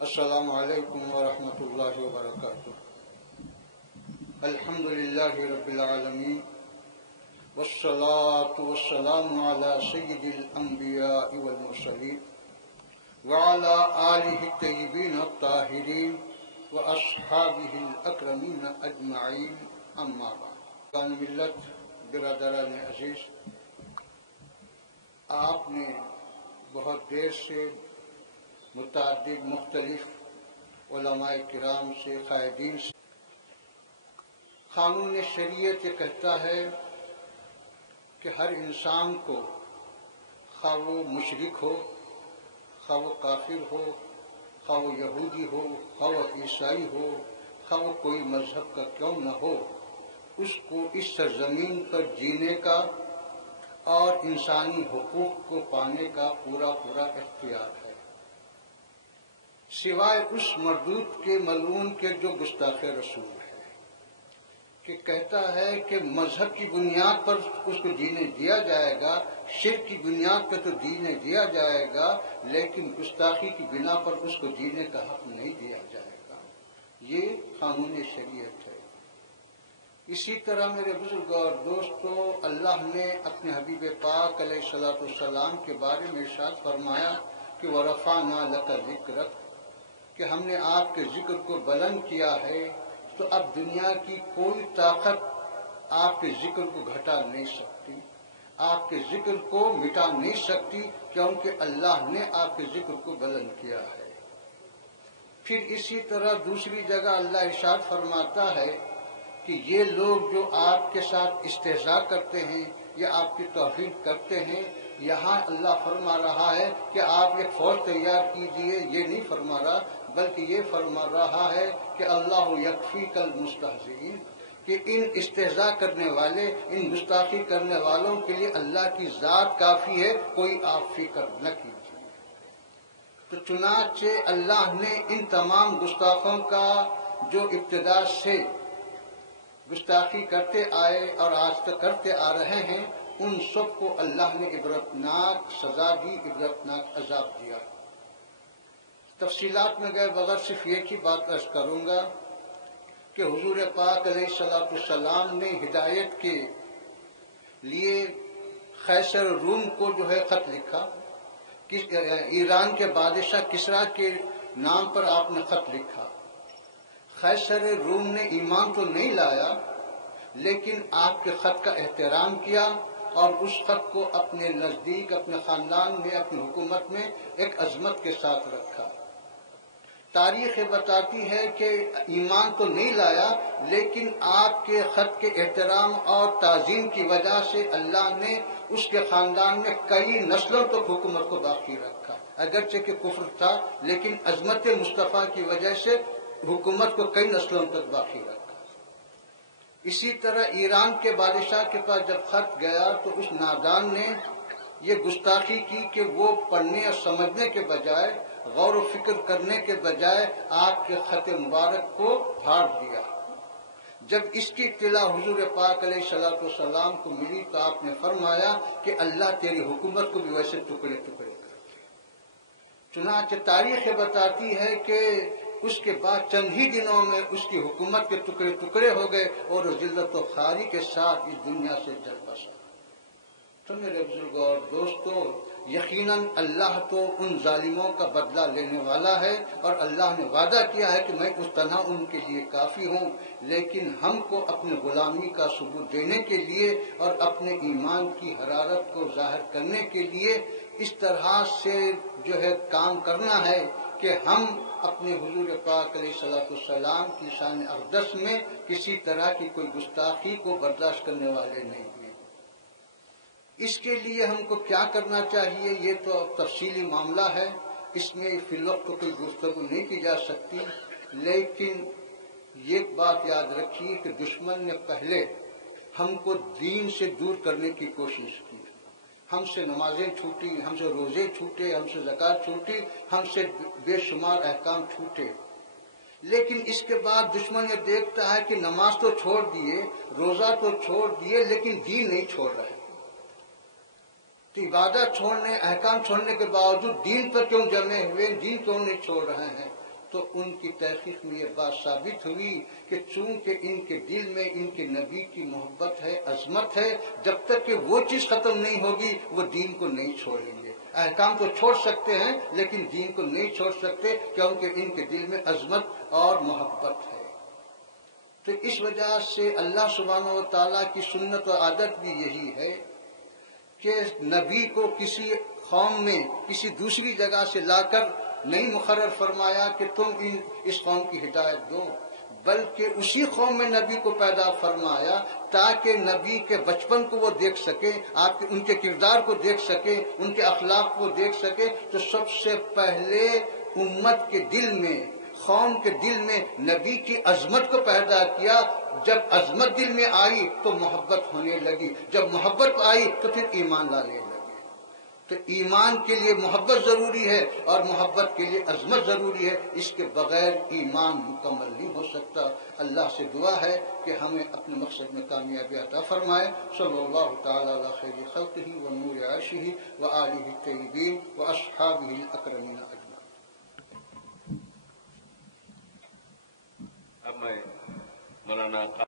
السلام علیکم ورحمۃ اللہ وبرکاتہ۔ الحمد للہ رب العالمین والصلاة والسلام علی سید الانبیاء والمرسلین وعلی آلہ الطیبین الطاہرین واصحابہ الاکرمین اجمعین، اما بعد۔ ملت، برادران عزیز، آپ نے بہت دیر سے متعدد مختلف علماء کرام سے، قائدین سے، قانون شریعت یہ کہتا ہے کہ ہر انسان کو، خواہ وہ مشرک ہو، خواہ وہ کافر ہو، خواہ وہ یہودی ہو، خواہ وہ عیسائی ہو، خواہ وہ کوئی مذہب کا کیوں نہ ہو، اس کو اس سرزمین پر جینے کا اور انسانی حقوق کو پانے کا پورا اختیار ہے، سوائے اس مردود کے ملعون کے جو گستاخ رسول ہے، کہ کہتا ہے کہ مذہب کی بنیاد پر اس کو جینے دیا جائے گا، شرک کی بنیاد پر تو جینے دیا جائے گا، لیکن گستاخی کی بنا پر اس کو جینے کا حق نہیں دیا جائے گا۔ یہ قانون شریعت ہے۔ اسی طرح میرے بزرگ اور دوستو، اللہ نے اپنے حبیب پاک علیہ الصلوۃ والسلام کے بارے میں ارشاد فرمایا کہ وَرَفَعْنَا لَكَ ذِكْرَكَ، کہ ہم نے آپ کے ذکر کو بلند کیا ہے، تو اب دنیا کی کوئی طاقت آپ کے ذکر کو گھٹا نہیں سکتی، آپ کے ذکر کو مٹا نہیں سکتی، کیونکہ اللہ نے آپ کے ذکر کو بلند کیا ہے۔ پھر اسی طرح دوسری جگہ اللہ ارشاد فرماتا ہے کہ یہ لوگ جو آپ کے ساتھ استہزاء کرتے ہیں یا آپ کی توہین کرتے ہیں، یہاں اللہ فرما رہا ہے کہ آپ ایک فوج تیار کیجئے، یہ نہیں فرما رہا، بلکہ یہ فرما رہا ہے کہ اللہ یکفیک المستہزئین، کہ ان استہزاء کرنے والے، ان گستاخی کرنے والوں کے لیے اللہ کی ذات کافی ہے، کوئی آپ فکر نہ کیجیے۔ تو چنانچہ اللہ نے ان تمام گستاخوں کا جو ابتدا سے گستاخی کرتے آئے اور آج تک کرتے آ رہے ہیں، ان سب کو اللہ نے عبرتناک سزا دی، عبرتناک عذاب دیا۔ تفصیلات میں گئے بغیر صرف ایک ہی بات عرض کروں گا کہ حضور پاک علیہ الصلوۃ والسلام نے ہدایت کے لیے قیصر روم کو جو ہے خط لکھا، ایران کے بادشاہ کسریٰ کے نام پر آپ نے خط لکھا۔ قیصر روم نے ایمان تو نہیں لایا، لیکن آپ کے خط کا احترام کیا اور اس خط کو اپنے نزدیک، اپنے خاندان میں، اپنی حکومت میں ایک عظمت کے ساتھ رکھا۔ تاریخ بتاتی ہے کہ ایمان تو نہیں لایا، لیکن آپ کے خط کے احترام اور تعظیم کی وجہ سے اللہ نے اس کے خاندان میں کئی نسلوں تک حکومت کو باقی رکھا، اگرچہ کہ کفر تھا، لیکن عظمت مصطفیٰ کی وجہ سے حکومت کو کئی نسلوں تک باقی رکھا۔ اسی طرح ایران کے بادشاہ کے پاس جب خط گیا تو اس نادان نے یہ گستاخی کی کہ وہ پڑھنے اور سمجھنے کے بجائے، غور و فکر کرنے کے بجائے آپ کے خط مبارک کو پھاڑ دیا۔ جب اس کی اطلاع حضور پاک علیہ الصلوۃ والسلام کو ملی تو آپ نے فرمایا کہ اللہ تیری حکومت کو بھی ویسے ٹکڑے ٹکڑے کر دے۔ چنانچہ تاریخ بتاتی ہے کہ اس کے بعد چند ہی دنوں میں اس کی حکومت کے ٹکڑے ٹکڑے ہو گئے اور وہ ذلت و خواری کے ساتھ اس دنیا سے چل بسا۔ تو میرے بزرگوں اور دوستو، یقیناً اللہ تو ان ظالموں کا بدلہ لینے والا ہے، اور اللہ نے وعدہ کیا ہے کہ میں اس طرح ان کے لیے کافی ہوں، لیکن ہم کو اپنے غلامی کا ثبوت دینے کے لیے اور اپنے ایمان کی حرارت کو ظاہر کرنے کے لیے اس طرح سے جو ہے کام کرنا ہے کہ ہم اپنے حضور پاک علیہ الصلوۃ والسلام کی شان اقدس میں کسی طرح کی کوئی گستاخی کو برداشت کرنے والے نہیں ہیں۔ اس کے لیے ہم کو کیا کرنا چاہیے، یہ تو تفصیلی معاملہ ہے، اس میں فی الوقت کوئی گفتگو نہیں کی جا سکتی، لیکن یہ بات یاد رکھیے کہ دشمن نے پہلے ہم کو دین سے دور کرنے کی کوشش کی، ہم سے نمازیں چھوٹی، ہم سے روزے چھوٹے، ہم سے زکوٰۃ چھوٹی، ہم سے بے شمار احکام چھوٹے، لیکن اس کے بعد دشمن یہ دیکھتا ہے کہ نماز تو چھوڑ دیے، روزہ تو چھوڑ دیے، لیکن دین نہیں چھوڑ رہے، تو عبادت چھوڑنے، احکام چھوڑنے کے باوجود دین پر کیوں جمے ہوئے، دین کیوں نہیں چھوڑ رہے ہیں؟ تو ان کی تحقیق میں یہ بات ثابت ہوئی کہ چونکہ ان کے دل میں ان کے نبی کی محبت ہے، عظمت ہے، جب تک کہ وہ چیز ختم نہیں ہوگی وہ دین کو نہیں چھوڑیں گے۔ احکام تو چھوڑ سکتے ہیں لیکن دین کو نہیں چھوڑ سکتے، کیونکہ ان کے دل میں عظمت اور محبت ہے۔ تو اس وجہ سے اللہ سبحانہ و تعالیٰ کی سنت و عادت بھی یہی ہے کہ نبی کو کسی قوم میں کسی دوسری جگہ سے لا کر نہیں مقرر فرمایا کہ تم اس قوم کی ہدایت دو، بلکہ اسی قوم میں نبی کو پیدا فرمایا تاکہ نبی کے بچپن کو وہ دیکھ سکے، ان کے کردار کو دیکھ سکے، ان کے اخلاق کو دیکھ سکے۔ تو سب سے پہلے امت کے دل میں، قوم کے دل میں نبی کی عظمت کو پیدا کیا۔ جب عظمت دل میں آئی تو محبت ہونے لگی، جب محبت آئی تو پھر ایمان لانے لگے۔ تو ایمان کے لیے محبت ضروری ہے اور محبت کے لیے عظمت ضروری ہے، اس کے بغیر ایمان مکمل نہیں ہو سکتا۔ اللہ سے دعا ہے کہ ہمیں اپنے مقصد میں کامیابی عطا فرمائے۔ صلی اللہ تعالی علی خیر خلقہ و نور عرشہ و آلہ الطیبین و اصحابہ الاکرمین اجمعین۔ اب میں مولانا